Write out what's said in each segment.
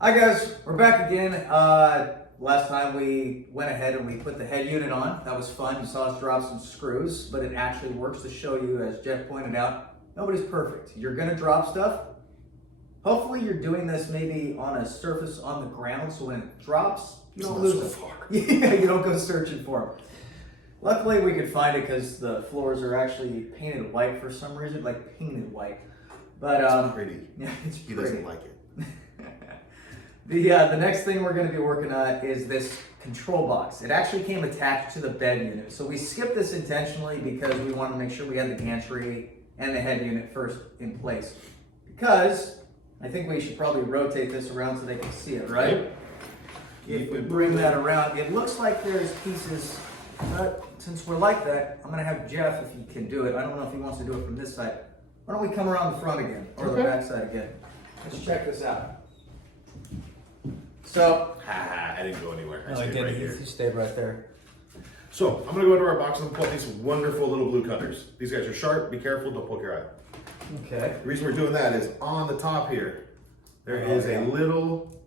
Hi guys, we're back again. Last time we went ahead and we put the head unit on. That was fun. You saw us drop some screws, but it actually works to show you, as Jeff pointed out, nobody's perfect. You're gonna drop stuff. Hopefully you're doing this maybe on a surface on the ground, so when it drops, you don't lose it. Yeah, you don't go searching for them. Luckily we could find it because the floors are actually painted white for some reason, like painted white. But it's pretty. Yeah, it's pretty. He doesn't like it. The next thing we're going to be working on is this control box. It actually came attached to the bed unit. So we skipped this intentionally because we wanted to make sure we had the gantry and the head unit first in place. Because I think we should probably rotate this around so they can see it, right? If we bring that around, it looks like there's pieces, but since we're like that, I'm going to have Jeff, if he can do it. I don't know if he wants to do it from this side. Why don't we come around the front again, or the back side again? Let's check this out. So, I didn't go anywhere. I I stayed did. right here. He stayed right there. So I'm gonna go into our box and pull out these wonderful little blue cutters. These guys are sharp. Be careful. Don't poke your eye. Okay. The reason we're doing that is on the top here, there is a little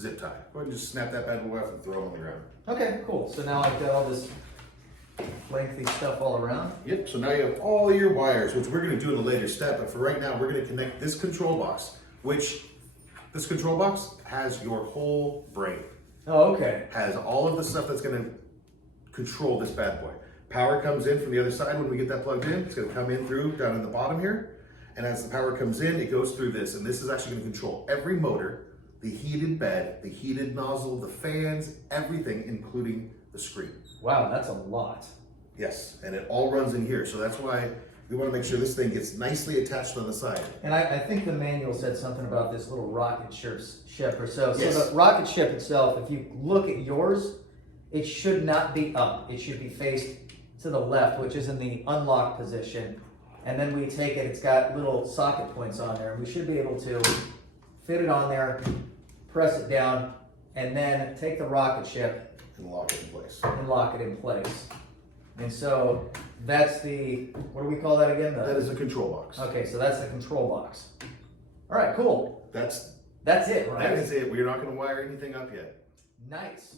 zip tie. Go ahead and just snap that bad boy off and throw it on the ground. Okay, cool. So now I've got all this lengthy stuff all around. Yep. So now you have all your wires, which we're gonna do in a later step. But for right now, we're gonna connect this control box, which this control box has your whole brain. Oh, okay. Has all of the stuff that's gonna control this bad boy. Power comes in from the other side when we get that plugged in. It's gonna come in through down in the bottom here. And as the power comes in, it goes through this. And this is actually gonna control every motor, the heated bed, the heated nozzle, the fans, everything, including the screen. Wow, that's a lot. Yes, and it all runs in here. So that's why we wanna make sure this thing gets nicely attached on the side. And I think the manual said something about this little rocket ship or so. Yes. So the rocket ship itself, if you look at yours, it should not be up. It should be faced to the left, which is in the unlock position. And then we take it, it's got little socket points on there. We should be able to fit it on there, press it down, and then take the rocket ship And lock it in place. and lock it in place. And so that's the, what do we call that again? That is the control box. Okay, so that's the control box. All right, cool. That's That's it, right? That is it. We're not gonna wire anything up yet. Nice.